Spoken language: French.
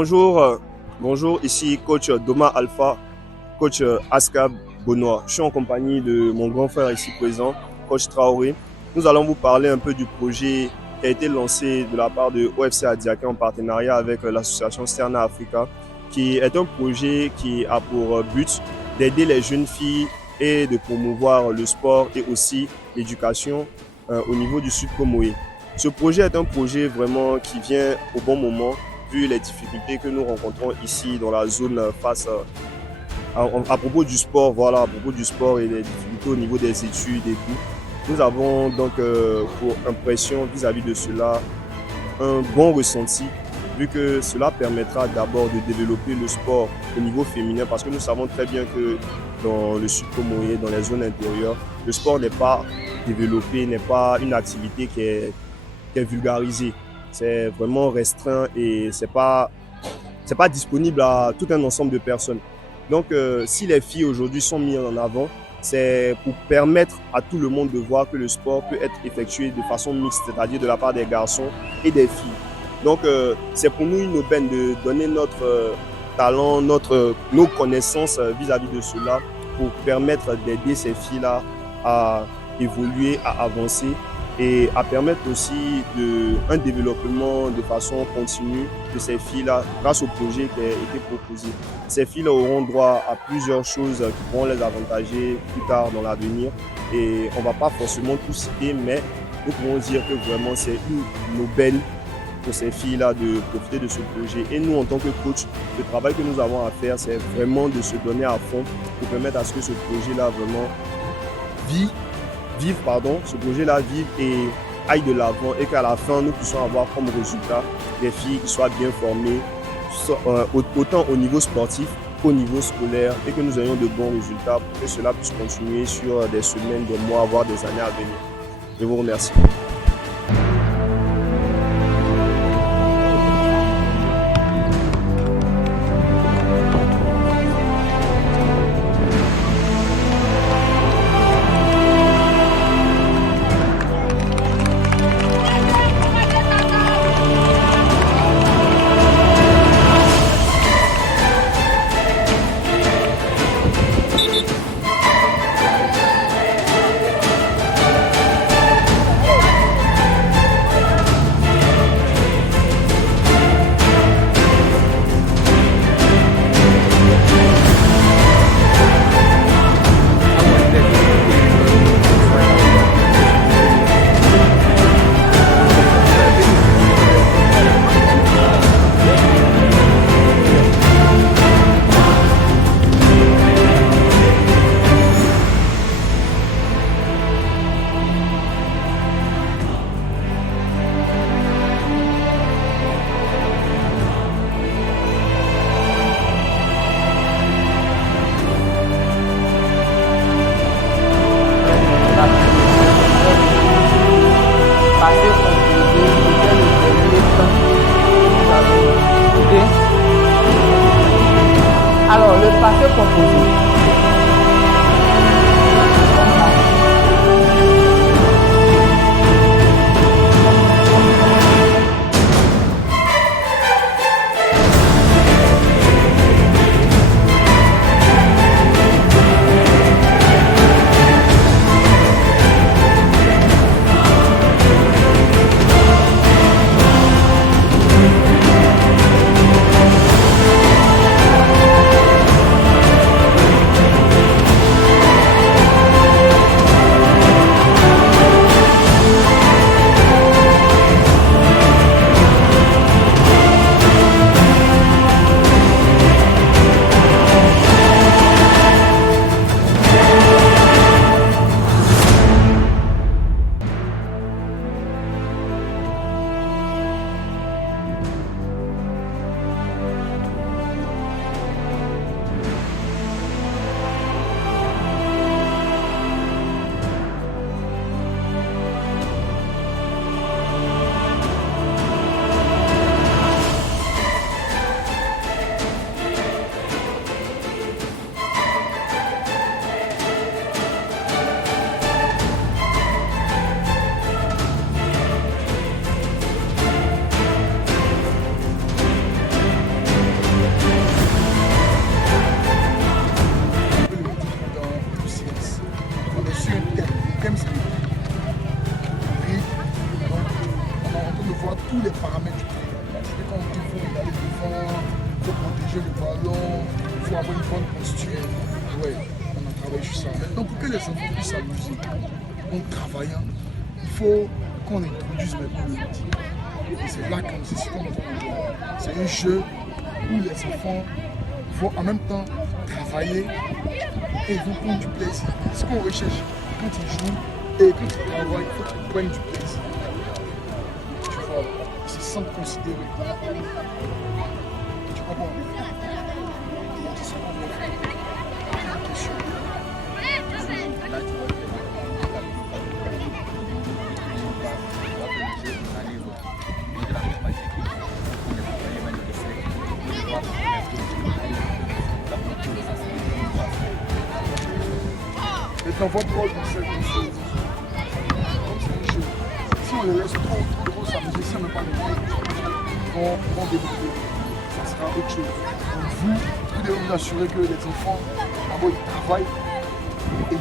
Bonjour, bonjour, ici coach Doma Alpha, coach Askab Benoît. Je suis en compagnie de mon grand frère ici présent, coach Traoré. Nous allons vous parler un peu du projet qui a été lancé de la part de OFC Adiaké en partenariat avec l'association Sterna Africa, qui est un projet qui a pour but d'aider les jeunes filles et de promouvoir le sport et aussi l'éducation au niveau du Sud Comoé. Ce projet est un projet vraiment qui vient au bon moment, vu les difficultés que nous rencontrons ici dans la zone face à propos du sport, voilà, à propos du sport et les difficultés au niveau des études et tout. Nous avons donc pour impression vis-à-vis de cela un bon ressenti, vu que cela permettra d'abord de développer le sport au niveau féminin, parce que nous savons très bien que dans le Sud Comoé, dans les zones intérieures, le sport n'est pas développé, n'est pas une activité qui est vulgarisée. C'est vraiment restreint et c'est pas disponible à tout un ensemble de personnes. Donc, si les filles aujourd'hui sont mises en avant, c'est pour permettre à tout le monde de voir que le sport peut être effectué de façon mixte, c'est-à-dire de la part des garçons et des filles. Donc, c'est pour nous une aubaine de donner notre talent, nos connaissances vis-à-vis de cela pour permettre d'aider ces filles-là à évoluer, à avancer et à permettre aussi un développement de façon continue de ces filles-là grâce au projet qui a été proposé. Ces filles auront droit à plusieurs choses qui pourront les avantager plus tard dans l'avenir et on ne va pas forcément tout citer, mais nous pouvons dire que vraiment c'est une aubaine pour ces filles-là de profiter de ce projet. Et nous, en tant que coach, le travail que nous avons à faire, c'est vraiment de se donner à fond pour permettre à ce que ce projet-là vraiment ce projet-là vive et aille de l'avant et qu'à la fin, nous puissions avoir comme résultat des filles qui soient bien formées, autant au niveau sportif qu'au niveau scolaire et que nous ayons de bons résultats pour que cela puisse continuer sur des semaines, des mois, voire des années à venir. Je vous remercie. Alors, le paquet composé. toucher le ballon, il faut avoir une bonne posture. Ouais, on a travaillé sur ça. Maintenant, pour que les enfants puissent s'amuser en travaillant, il faut qu'on introduise maintenant le métier. Et c'est là qu'on c'est ce qu'on entend. C'est un jeu où les enfants vont en même temps travailler et ils vont prendre du plaisir. Ce qu'on recherche quand ils jouent et quand ils travaillent, il faut qu'ils prennent du plaisir. Tu vois, ils se sentent considérés. Tu comprends? C'est ce qu'on veut faire. C'est une question. Là, tu vois, dans votre rôle dans cette chose, comme c'est un jeu, si on les laisse trop s'amuser, si on n'a pas les moyens, ils vont développer. Ça sera autre chose. Donc vous devez vous assurer que les enfants, d'abord, ils travaillent et ils